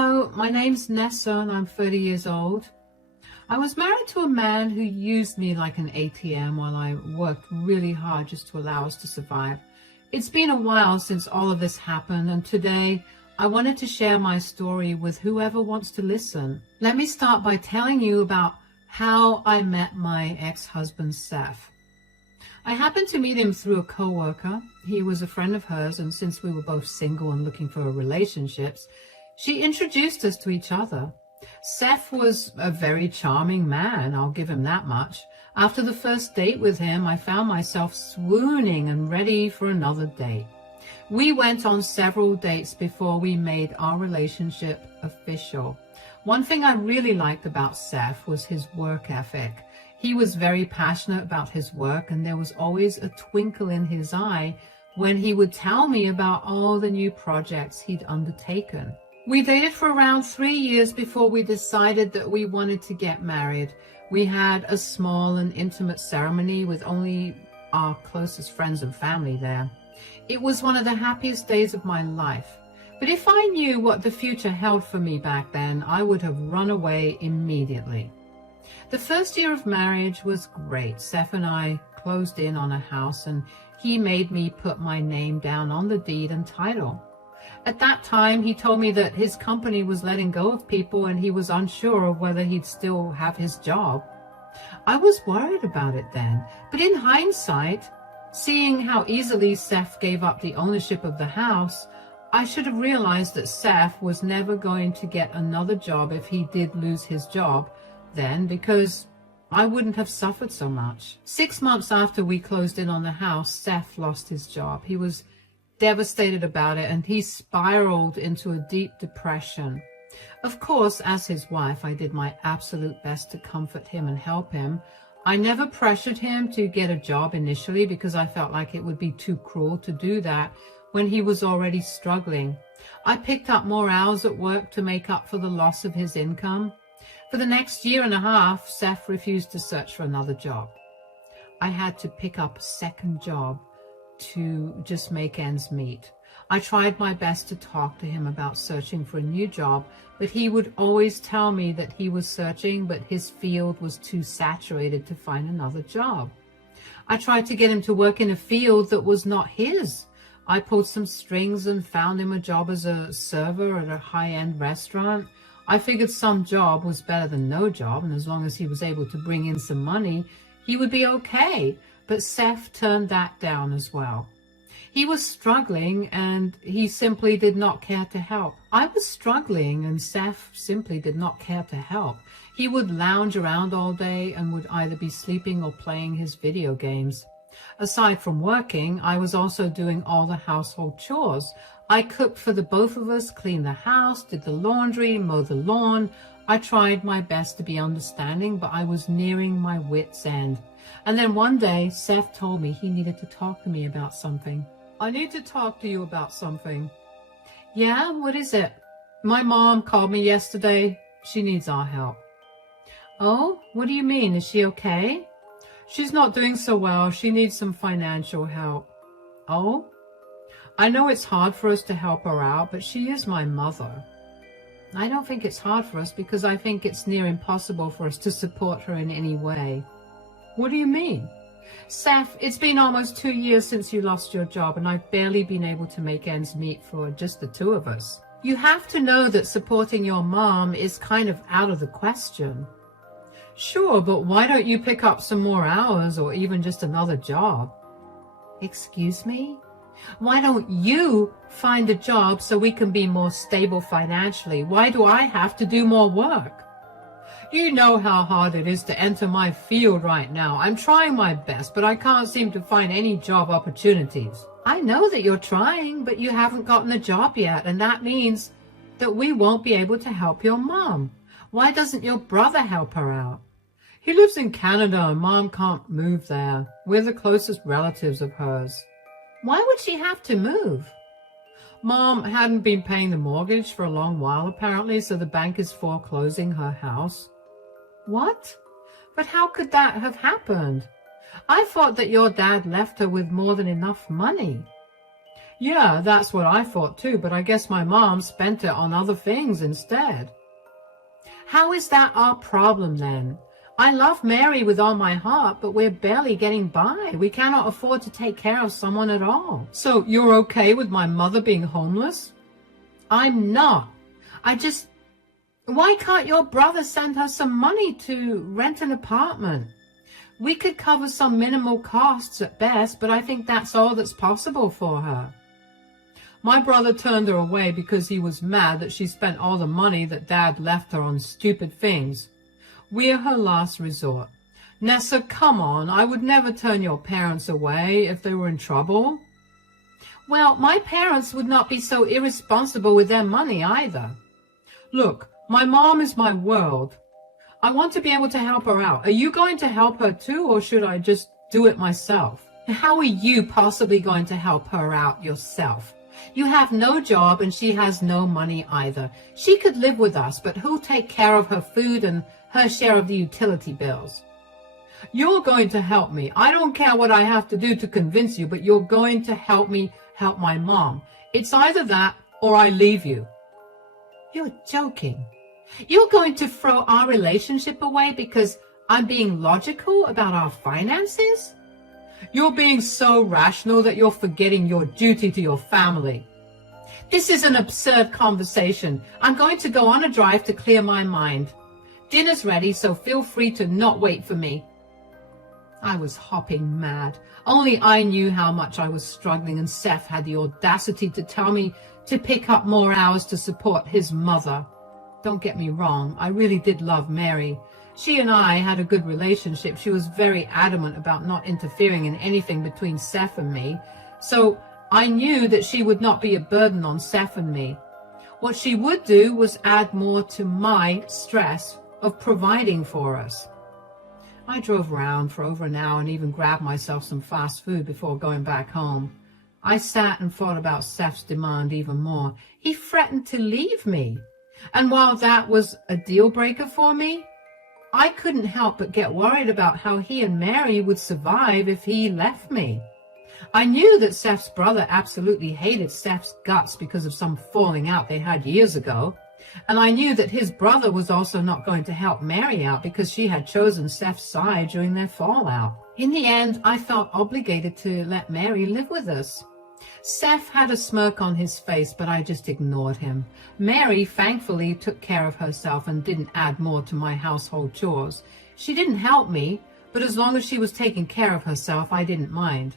Hello, my name's Nessa and I'm 30 years old. I was married to a man who used me like an ATM while I worked really hard just to allow us to survive. It's been a while since all of this happened, and today I wanted to share my story with whoever wants to listen. Let me start by telling you about how I met my ex-husband, Seth. I happened to meet him through a coworker. He was a friend of hers, and since we were both single and looking for relationships, she introduced us to each other. Seth was a very charming man, I'll give him that much. After the first date with him, I found myself swooning and ready for another date. We went on several dates before we made our relationship official. One thing I really liked about Seth was his work ethic. He was very passionate about his work, and there was always a twinkle in his eye when he would tell me about all the new projects he'd undertaken. We dated for around 3 years before we decided that we wanted to get married. We had a small and intimate ceremony with only our closest friends and family there. It was one of the happiest days of my life. But if I knew what the future held for me back then, I would have run away immediately. The first year of marriage was great. Seth and I closed in on a house, and he made me put my name down on the deed and title. At that time, he told me that his company was letting go of people and he was unsure of whether he'd still have his job. I was worried about it then, but in hindsight, seeing how easily Seth gave up the ownership of the house, I should have realized that Seth was never going to get another job if he did lose his job then, because I wouldn't have suffered so much. 6 months after we closed in on the house, Seth lost his job. He was devastated about it, and he spiraled into a deep depression. Of course, as his wife, I did my absolute best to comfort him and help him. I never pressured him to get a job initially because I felt like it would be too cruel to do that when he was already struggling. I picked up more hours at work to make up for the loss of his income. For the next year and a half, Seth refused to search for another job. I had to pick up a second job to just make ends meet. I tried my best to talk to him about searching for a new job, but he would always tell me that he was searching, but his field was too saturated to find another job. I tried to get him to work in a field that was not his. I pulled some strings and found him a job as a server at a high-end restaurant. I figured some job was better than no job, and as long as he was able to bring in some money, he would be okay. But Seth turned that down as well. He was struggling, and he simply did not care to help. I was struggling, and Seth simply did not care to help. He would lounge around all day and would either be sleeping or playing his video games. Aside from working, I was also doing all the household chores. I cooked for the both of us, cleaned the house, did the laundry, mowed the lawn. I tried my best to be understanding, but I was nearing my wit's end. And then one day, Seth told me he needed to talk to me about something. I need to talk to you about something. Yeah, what is it? My mom called me yesterday. She needs our help. Oh, what do you mean? Is she okay? She's not doing so well. She needs some financial help. Oh? I know it's hard for us to help her out, but she is my mother. I don't think it's hard for us because I think it's near impossible for us to support her in any way. What do you mean? Seth, it's been almost 2 years since you lost your job, and I've barely been able to make ends meet for just the two of us. You have to know that supporting your mom is kind of out of the question. Sure, but why don't you pick up some more hours or even just another job? Excuse me? Why don't you find a job so we can be more stable financially? Why do I have to do more work? You know how hard it is to enter my field right now. I'm trying my best, but I can't seem to find any job opportunities. I know that you're trying, but you haven't gotten a job yet, and that means that we won't be able to help your mom. Why doesn't your brother help her out? He lives in Canada, and Mom can't move there. We're the closest relatives of hers. Why would she have to move? Mom hadn't been paying the mortgage for a long while, apparently, so the bank is foreclosing her house. What? But how could that have happened? I thought that your dad left her with more than enough money. Yeah, that's what I thought too, but I guess my mom spent it on other things instead. How is that our problem then? I love Mary with all my heart, but we're barely getting by. We cannot afford to take care of someone at all. So you're okay with my mother being homeless? I'm not. Why can't your brother send her some money to rent an apartment? We could cover some minimal costs at best, but I think that's all that's possible for her. My brother turned her away because he was mad that she spent all the money that Dad left her on stupid things. We're her last resort. Nessa, come on, I would never turn your parents away if they were in trouble. Well, my parents would not be so irresponsible with their money either. Look, my mom is my world. I want to be able to help her out. Are you going to help her too, or should I just do it myself? How are you possibly going to help her out yourself? You have no job and she has no money either. She could live with us, but who'll take care of her food and her share of the utility bills? You're going to help me. I don't care what I have to do to convince you, but you're going to help me help my mom. It's either that or I leave you. You're joking. You're going to throw our relationship away because I'm being logical about our finances? You're being so rational that you're forgetting your duty to your family. This is an absurd conversation. I'm going to go on a drive to clear my mind. Dinner's ready, so feel free to not wait for me. I was hopping mad. Only I knew how much I was struggling, and Seth had the audacity to tell me to pick up more hours to support his mother. Don't get me wrong, I really did love Mary. She and I had a good relationship. She was very adamant about not interfering in anything between Seth and me, so I knew that she would not be a burden on Seth and me. What she would do was add more to my stress of providing for us. I drove around for over an hour and even grabbed myself some fast food before going back home. I sat and thought about Seth's demand even more. He threatened to leave me. And while that was a deal breaker for me, I couldn't help but get worried about how he and Mary would survive if he left me. I knew that Seth's brother absolutely hated Seth's guts because of some falling out they had years ago. And I knew that his brother was also not going to help Mary out because she had chosen Seth's side during their fallout. In the end, I felt obligated to let Mary live with us. Seth had a smirk on his face, but I just ignored him. Mary thankfully took care of herself and didn't add more to my household chores. She didn't help me, but as long as she was taking care of herself, I didn't mind.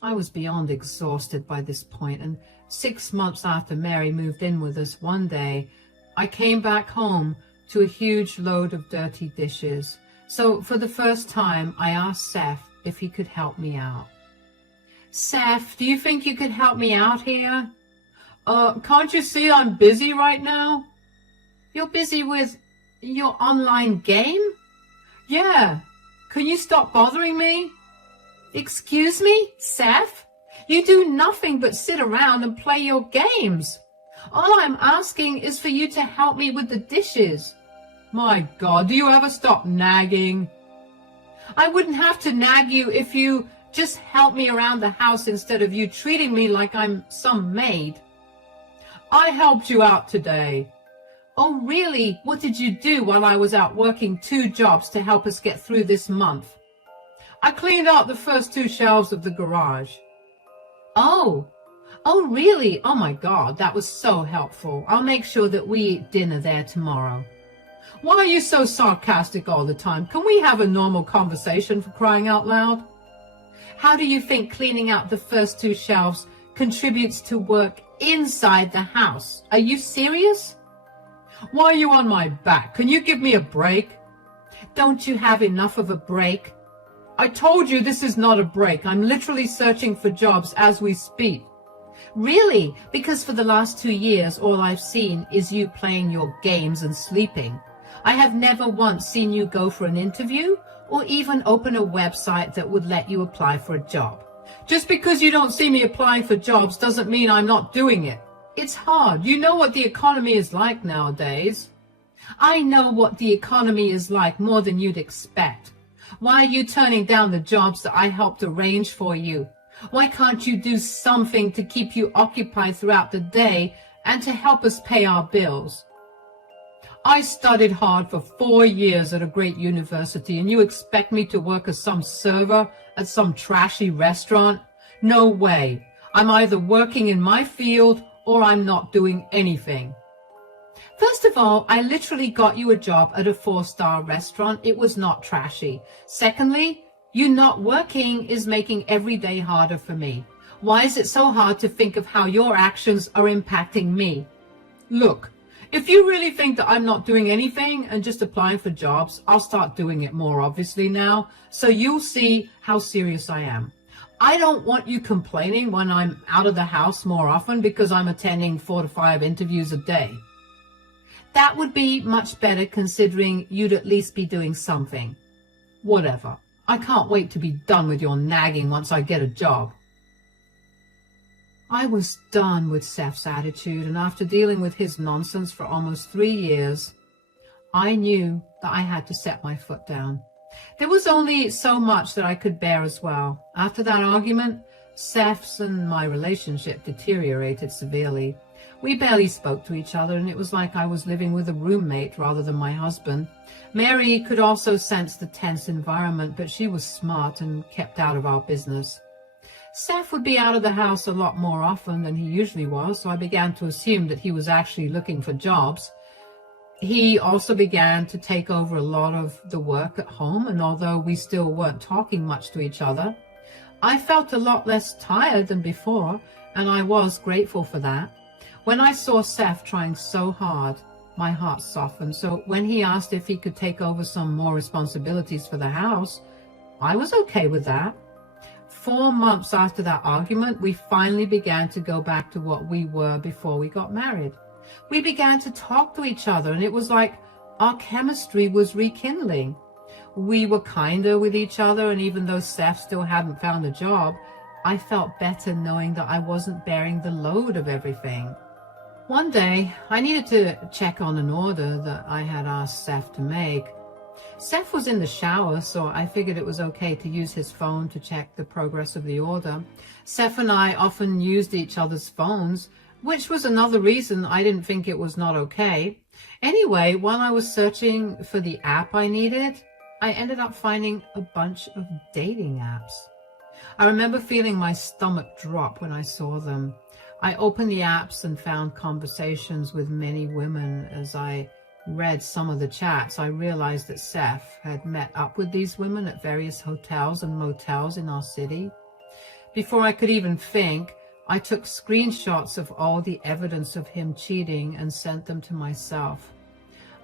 I was beyond exhausted by this point, and 6 months after Mary moved in with us, one day, I came back home to a huge load of dirty dishes. So for the first time, I asked Seth if he could help me out. Seth, do you think you could help me out here? Can't you see I'm busy right now? You're busy with your online game? Yeah. Can you stop bothering me? Excuse me, Seth? You do nothing but sit around and play your games. All I'm asking is for you to help me with the dishes. My God, do you ever stop nagging? I wouldn't have to nag you if you just help me around the house instead of you treating me like I'm some maid. I helped you out today. Oh, really? What did you do while I was out working 2 jobs to help us get through this month? I cleaned out the first 2 shelves of the garage. Oh, really? Oh my God, that was so helpful. I'll make sure that we eat dinner there tomorrow. Why are you so sarcastic all the time? Can we have a normal conversation, for crying out loud? How do you think cleaning out the first 2 shelves contributes to work inside the house? Are you serious? Why are you on my back? Can you give me a break? Don't you have enough of a break? I told you this is not a break. I'm literally searching for jobs as we speak. Really? Because for the last 2 years, all I've seen is you playing your games and sleeping. I have never once seen you go for an interview or even open a website that would let you apply for a job. Just because you don't see me applying for jobs doesn't mean I'm not doing it. It's hard. You know what the economy is like nowadays. I know what the economy is like more than you'd expect. Why are you turning down the jobs that I helped arrange for you? Why can't you do something to keep you occupied throughout the day and to help us pay our bills? I studied hard for 4 years at a great university, and you expect me to work as some server at some trashy restaurant? No way. I'm either working in my field or I'm not doing anything. First of all, I literally got you a job at a 4-star restaurant. It was not trashy. Secondly, you not working is making every day harder for me. Why is it so hard to think of how your actions are impacting me? Look, if you really think that I'm not doing anything and just applying for jobs, I'll start doing it more obviously now, so you'll see how serious I am. I don't want you complaining when I'm out of the house more often because I'm attending 4 to 5 interviews a day. That would be much better considering you'd at least be doing something. Whatever. I can't wait to be done with your nagging once I get a job. I was done with Seth's attitude, and after dealing with his nonsense for almost 3 years, I knew that I had to set my foot down. There was only so much that I could bear as well. After that argument, Seth's and my relationship deteriorated severely. We barely spoke to each other, and it was like I was living with a roommate rather than my husband. Mary could also sense the tense environment, but she was smart and kept out of our business. Seth would be out of the house a lot more often than he usually was, so I began to assume that he was actually looking for jobs. He also began to take over a lot of the work at home, and although we still weren't talking much to each other, I felt a lot less tired than before, and I was grateful for that. When I saw Seth trying so hard, my heart softened. So when he asked if he could take over some more responsibilities for the house, I was okay with that. 4 months after that argument, we finally began to go back to what we were before we got married. We began to talk to each other, and it was like our chemistry was rekindling. We were kinder with each other, and even though Seth still hadn't found a job, I felt better knowing that I wasn't bearing the load of everything. One day, I needed to check on an order that I had asked Seth to make. Seth was in the shower, so I figured it was okay to use his phone to check the progress of the order. Seth and I often used each other's phones, which was another reason I didn't think it was not okay. Anyway, while I was searching for the app I needed, I ended up finding a bunch of dating apps. I remember feeling my stomach drop when I saw them. I opened the apps and found conversations with many women. As I read some of the chats, I realized that Seth had met up with these women at various hotels and motels in our city. Before I could even think, I took screenshots of all the evidence of him cheating and sent them to myself.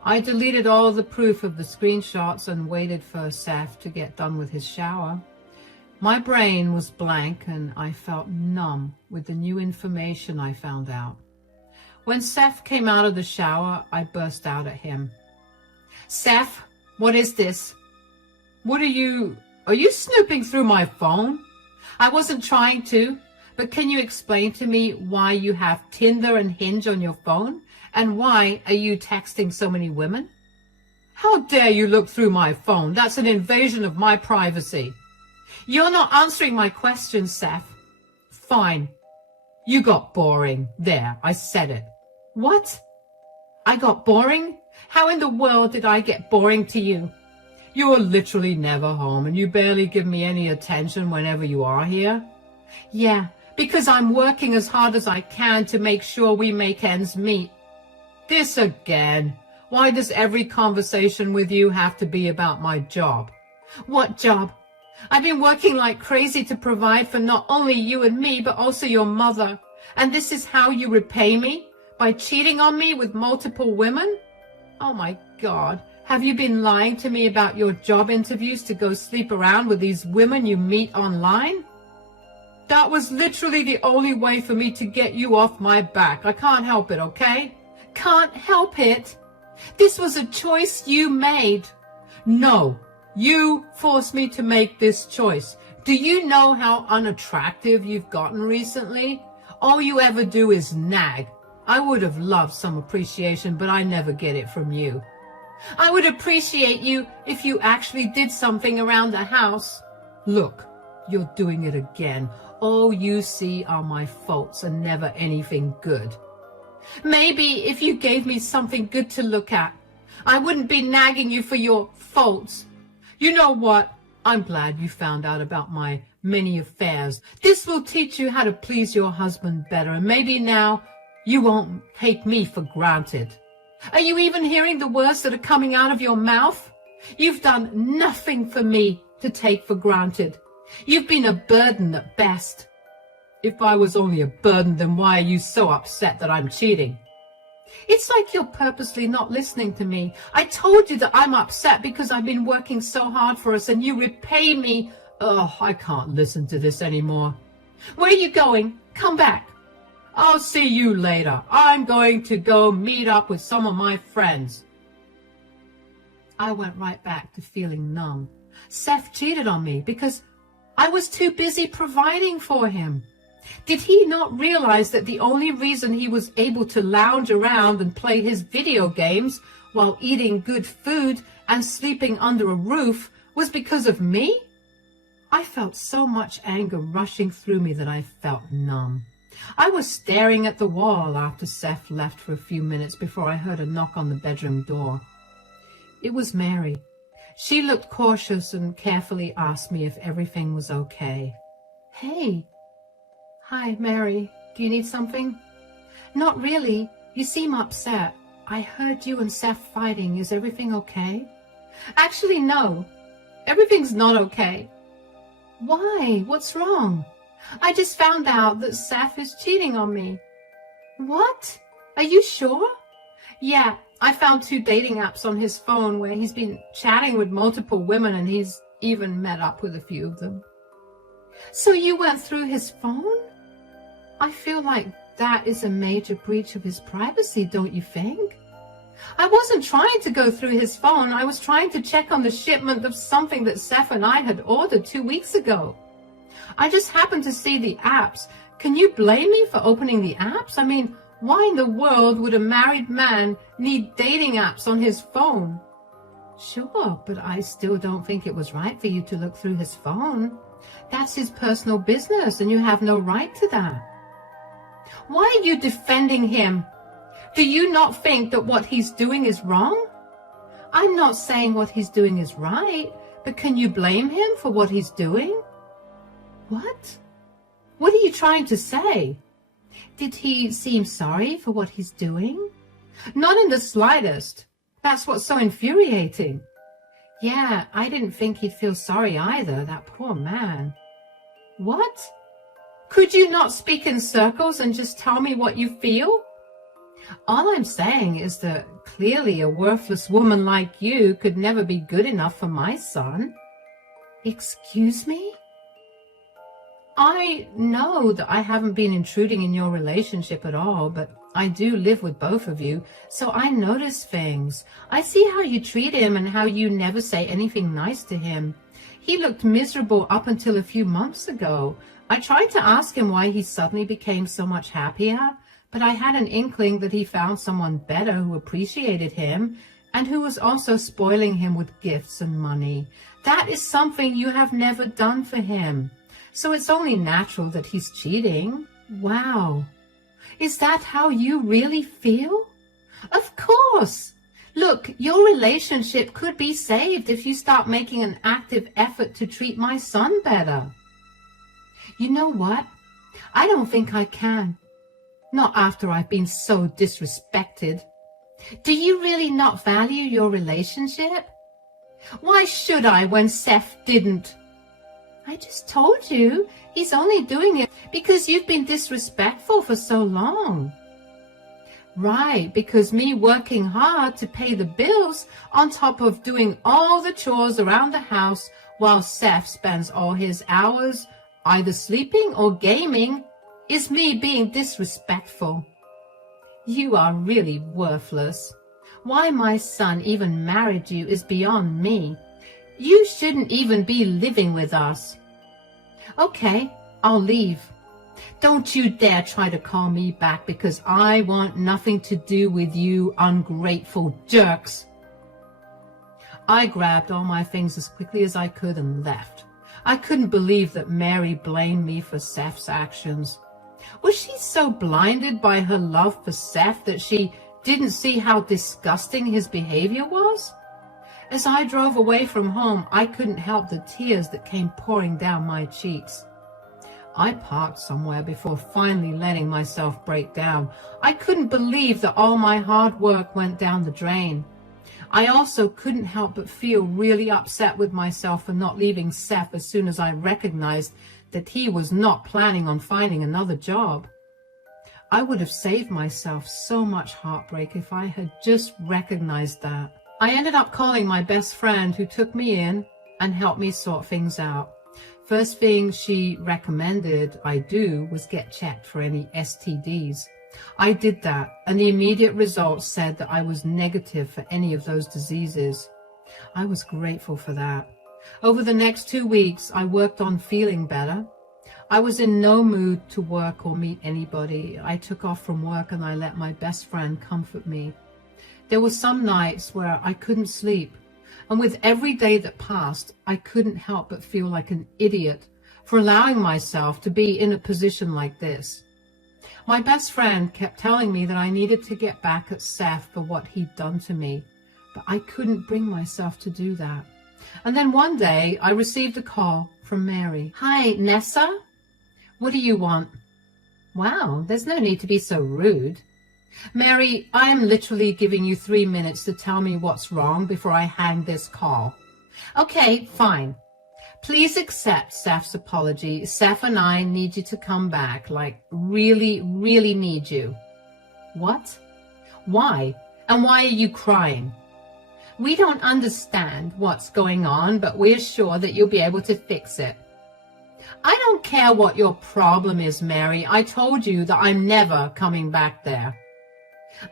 I deleted all the proof of the screenshots and waited for Seth to get done with his shower. My brain was blank and I felt numb with the new information I found out. When Seth came out of the shower, I burst out at him. Seth, what is this? Are you snooping through my phone? I wasn't trying to, but can you explain to me why you have Tinder and Hinge on your phone? And why are you texting so many women? How dare you look through my phone? That's an invasion of my privacy. You're not answering my question, Seth. Fine. You got boring. There, I said it. What? I got boring? How in the world did I get boring to you? You're literally never home, and you barely give me any attention whenever you are here. Yeah, because I'm working as hard as I can to make sure we make ends meet. This again. Why does every conversation with you have to be about my job? What job? I've been working like crazy to provide for not only you and me, but also your mother. And this is how you repay me? By cheating on me with multiple women? Oh my God. Have you been lying to me about your job interviews to go sleep around with these women you meet online? That was literally the only way for me to get you off my back. I can't help it, okay? Can't help it. This was a choice you made. No. You forced me to make this choice. Do you know how unattractive you've gotten recently? All you ever do is nag. I would have loved some appreciation, but I never get it from you. I would appreciate you if you actually did something around the house. Look, you're doing it again. All you see are my faults and never anything good. Maybe if you gave me something good to look at, I wouldn't be nagging you for your faults. You know what? I'm glad you found out about my many affairs. This will teach you how to please your husband better, and maybe now you won't take me for granted. Are you even hearing the words that are coming out of your mouth? You've done nothing for me to take for granted. You've been a burden at best. If I was only a burden, then why are you so upset that I'm cheating? It's like you're purposely not listening to me. I told you that I'm upset because I've been working so hard for us and you repay me. Oh, I can't listen to this anymore. Where are you going? Come back. I'll see you later. I'm going to go meet up with some of my friends. I went right back to feeling numb. Seth cheated on me because I was too busy providing for him. Did he not realize that the only reason he was able to lounge around and play his video games while eating good food and sleeping under a roof was because of me? I felt so much anger rushing through me that I felt numb. I was staring at the wall after Seth left for a few minutes before I heard a knock on the bedroom door. It was Mary. She looked cautious and carefully asked me if everything was okay. Hey. Hi, Mary. Do you need something? Not really. You seem upset. I heard you and Seth fighting. Is everything okay? Actually, no. Everything's not okay. Why? What's wrong? I just found out that Seth is cheating on me. What? Are you sure? Yeah, I found 2 dating apps on his phone where he's been chatting with multiple women and he's even met up with a few of them. So you went through his phone? I feel like that is a major breach of his privacy, don't you think? I wasn't trying to go through his phone. I was trying to check on the shipment of something that Seth and I had ordered 2 weeks ago. I just happened to see the apps. Can you blame me for opening the apps? I mean, why in the world would a married man need dating apps on his phone? Sure, but I still don't think it was right for you to look through his phone. That's his personal business, and you have no right to that. Why are you defending him? Do you not think that what he's doing is wrong? I'm not saying what he's doing is right, but can you blame him for what he's doing? What? What are you trying to say? Did he seem sorry for what he's doing? Not in the slightest. That's what's so infuriating. Yeah, I didn't think he'd feel sorry either, that poor man. What? Could you not speak in circles and just tell me what you feel? All I'm saying is that clearly a worthless woman like you could never be good enough for my son. Excuse me? I know that I haven't been intruding in your relationship at all, but I do live with both of you, so I notice things. I see how you treat him and how you never say anything nice to him. He looked miserable up until a few months ago. I tried to ask him why he suddenly became so much happier, but I had an inkling that he found someone better who appreciated him and who was also spoiling him with gifts and money. That is something you have never done for him. So it's only natural that he's cheating. Wow. Is that how you really feel? Of course. Look, your relationship could be saved if you start making an active effort to treat my son better. You know what? I don't think I can. Not after I've been so disrespected. Do you really not value your relationship? Why should I when Seth didn't? I just told you, he's only doing it because you've been disrespectful for so long. Right, because me working hard to pay the bills on top of doing all the chores around the house while Seth spends all his hours either sleeping or gaming is me being disrespectful. You are really worthless. Why my son even married you is beyond me. You shouldn't even be living with us. Okay, I'll leave. Don't you dare try to call me back because I want nothing to do with you ungrateful jerks. I grabbed all my things as quickly as I could and left. I couldn't believe that Mary blamed me for Seth's actions. Was she so blinded by her love for Seth that she didn't see how disgusting his behavior was? As I drove away from home, I couldn't help the tears that came pouring down my cheeks. I parked somewhere before finally letting myself break down. I couldn't believe that all my hard work went down the drain. I also couldn't help but feel really upset with myself for not leaving Seth as soon as I recognized that he was not planning on finding another job. I would have saved myself so much heartbreak if I had just recognized that. I ended up calling my best friend, who took me in and helped me sort things out. First thing she recommended I do was get checked for any STDs. I did that, and the immediate results said that I was negative for any of those diseases. I was grateful for that. Over the next 2 weeks, I worked on feeling better. I was in no mood to work or meet anybody. I took off from work and I let my best friend comfort me. There were some nights where I couldn't sleep, and with every day that passed, I couldn't help but feel like an idiot for allowing myself to be in a position like this. My best friend kept telling me that I needed to get back at Seth for what he'd done to me, but I couldn't bring myself to do that. And then one day, I received a call from Mary. "Hi, Nessa? What do you want?" "Wow, there's no need to be so rude." "Mary, I am literally giving you 3 minutes to tell me what's wrong before I hang this call." "Okay, fine. Please accept Seth's apology. Seth and I need you to come back, like really, really need you." "What? Why? And why are you crying?" "We don't understand what's going on, but we're sure that you'll be able to fix it." "I don't care what your problem is, Mary. I told you that I'm never coming back there."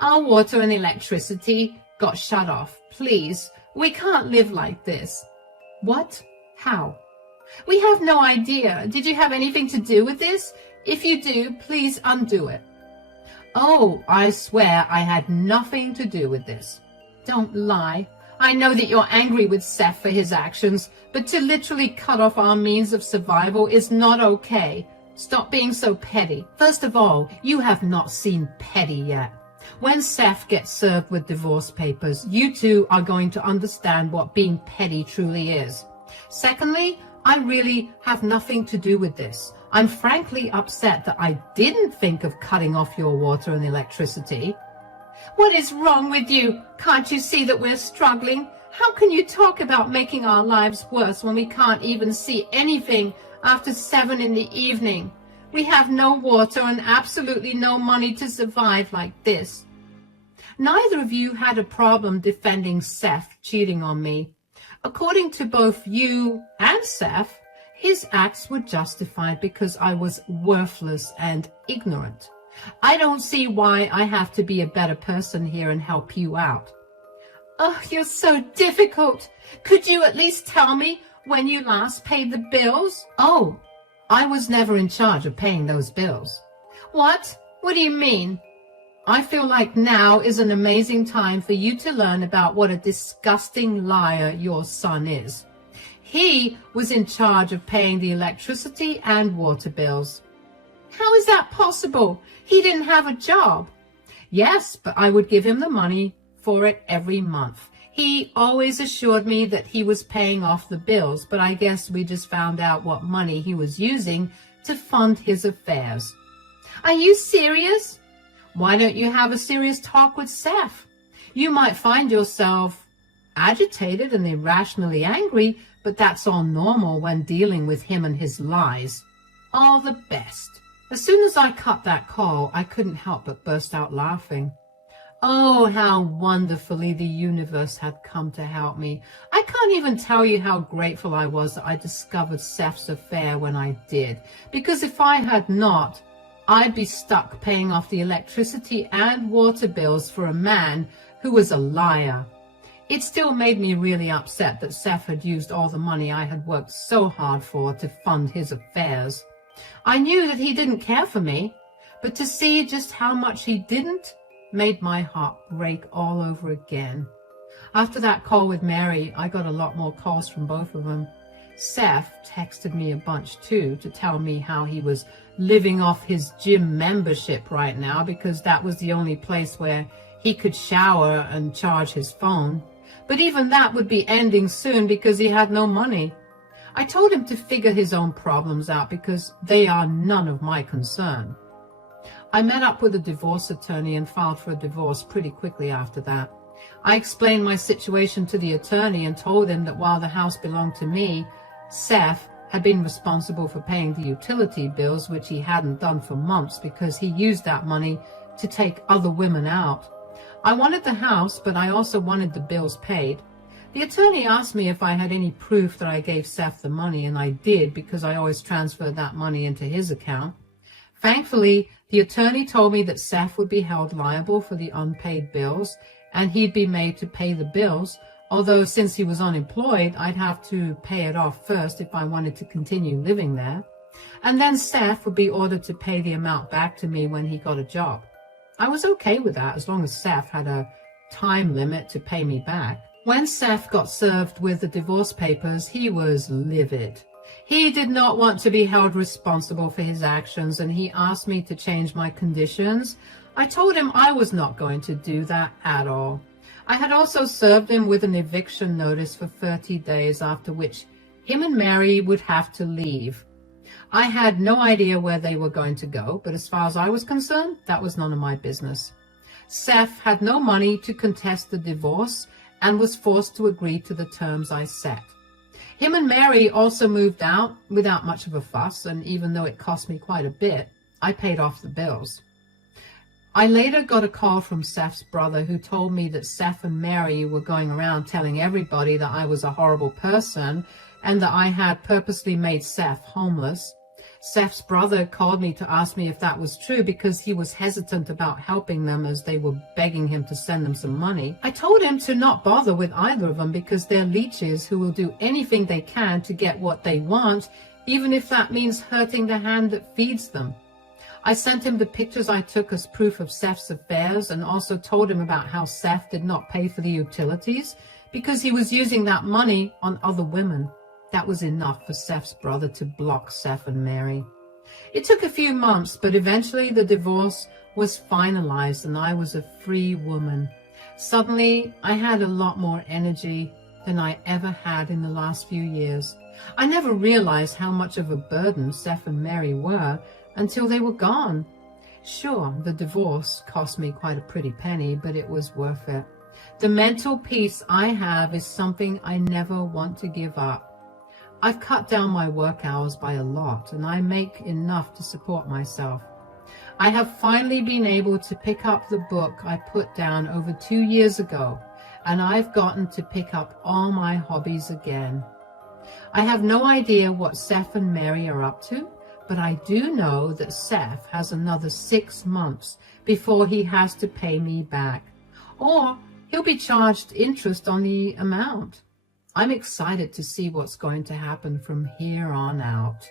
"Our water and electricity got shut off. Please, we can't live like this." "What? How?" "We have no idea. Did you have anything to do with this? If you do, please undo it." "Oh, I swear I had nothing to do with this." "Don't lie. I know that you're angry with Seth for his actions, but to literally cut off our means of survival is not okay. Stop being so petty. First of all, you have not seen petty yet. When Seth gets served with divorce papers, you two are going to understand what being petty truly is. Secondly, I really have nothing to do with this. I'm frankly upset that I didn't think of cutting off your water and electricity." "What is wrong with you? Can't you see that we're struggling? How can you talk about making our lives worse when we can't even see anything after 7 in the evening? We have no water and absolutely no money to survive like this." Neither of you had a problem defending Seth cheating on me. According to both you and Seth, his acts were justified because I was worthless and ignorant. I don't see why I have to be a better person here and help you out. "Oh, you're so difficult. Could you at least tell me when you last paid the bills?" "Oh, I was never in charge of paying those bills." "What? What do you mean?" "I feel like now is an amazing time for you to learn about what a disgusting liar your son is. He was in charge of paying the electricity and water bills." "How is that possible? He didn't have a job." "Yes, but I would give him the money for it every month. He always assured me that he was paying off the bills, but I guess we just found out what money he was using to fund his affairs." "Are you serious?" "Why don't you have a serious talk with Seth? You might find yourself agitated and irrationally angry, but that's all normal when dealing with him and his lies. All the best." As soon as I cut that call, I couldn't help but burst out laughing. Oh, how wonderfully the universe had come to help me. I can't even tell you how grateful I was that I discovered Seth's affair when I did, because if I had not, I'd be stuck paying off the electricity and water bills for a man who was a liar. It still made me really upset that Seth had used all the money I had worked so hard for to fund his affairs. I knew that he didn't care for me, but to see just how much he didn't made my heart break all over again. After that call with Mary, I got a lot more calls from both of them. Seth texted me a bunch too to tell me how he was living off his gym membership right now because that was the only place where he could shower and charge his phone. But even that would be ending soon because he had no money. I told him to figure his own problems out because they are none of my concern. I met up with a divorce attorney and filed for a divorce pretty quickly after that. I explained my situation to the attorney and told him that while the house belonged to me, Seth had been responsible for paying the utility bills, which he hadn't done for months because he used that money to take other women out. I wanted the house, but I also wanted the bills paid. The attorney asked me if I had any proof that I gave Seth the money, and I did because I always transferred that money into his account. Thankfully, the attorney told me that Seth would be held liable for the unpaid bills, and he'd be made to pay the bills, although since he was unemployed, I'd have to pay it off first if I wanted to continue living there. And then Seth would be ordered to pay the amount back to me when he got a job. I was okay with that as long as Seth had a time limit to pay me back. When Seth got served with the divorce papers, he was livid. He did not want to be held responsible for his actions, and he asked me to change my conditions. I told him I was not going to do that at all. I had also served him with an eviction notice for 30 days, after which him and Mary would have to leave. I had no idea where they were going to go, but as far as I was concerned, that was none of my business. Seth had no money to contest the divorce and was forced to agree to the terms I set. Him and Mary also moved out without much of a fuss, and even though it cost me quite a bit, I paid off the bills. I later got a call from Seth's brother who told me that Seth and Mary were going around telling everybody that I was a horrible person and that I had purposely made Seth homeless. Seth's brother called me to ask me if that was true because he was hesitant about helping them as they were begging him to send them some money. I told him to not bother with either of them because they're leeches who will do anything they can to get what they want, even if that means hurting the hand that feeds them. I sent him the pictures I took as proof of Seth's affairs and also told him about how Seth did not pay for the utilities because he was using that money on other women. That was enough for Seth's brother to block Seth and Mary. It took a few months, but eventually the divorce was finalized and I was a free woman. Suddenly, I had a lot more energy than I ever had in the last few years. I never realized how much of a burden Seth and Mary were until they were gone. Sure, the divorce cost me quite a pretty penny, but it was worth it. The mental peace I have is something I never want to give up. I've cut down my work hours by a lot, and I make enough to support myself. I have finally been able to pick up the book I put down over 2 years ago, and I've gotten to pick up all my hobbies again. I have no idea what Seth and Mary are up to, but I do know that Seth has another 6 months before he has to pay me back, or he'll be charged interest on the amount. I'm excited to see what's going to happen from here on out.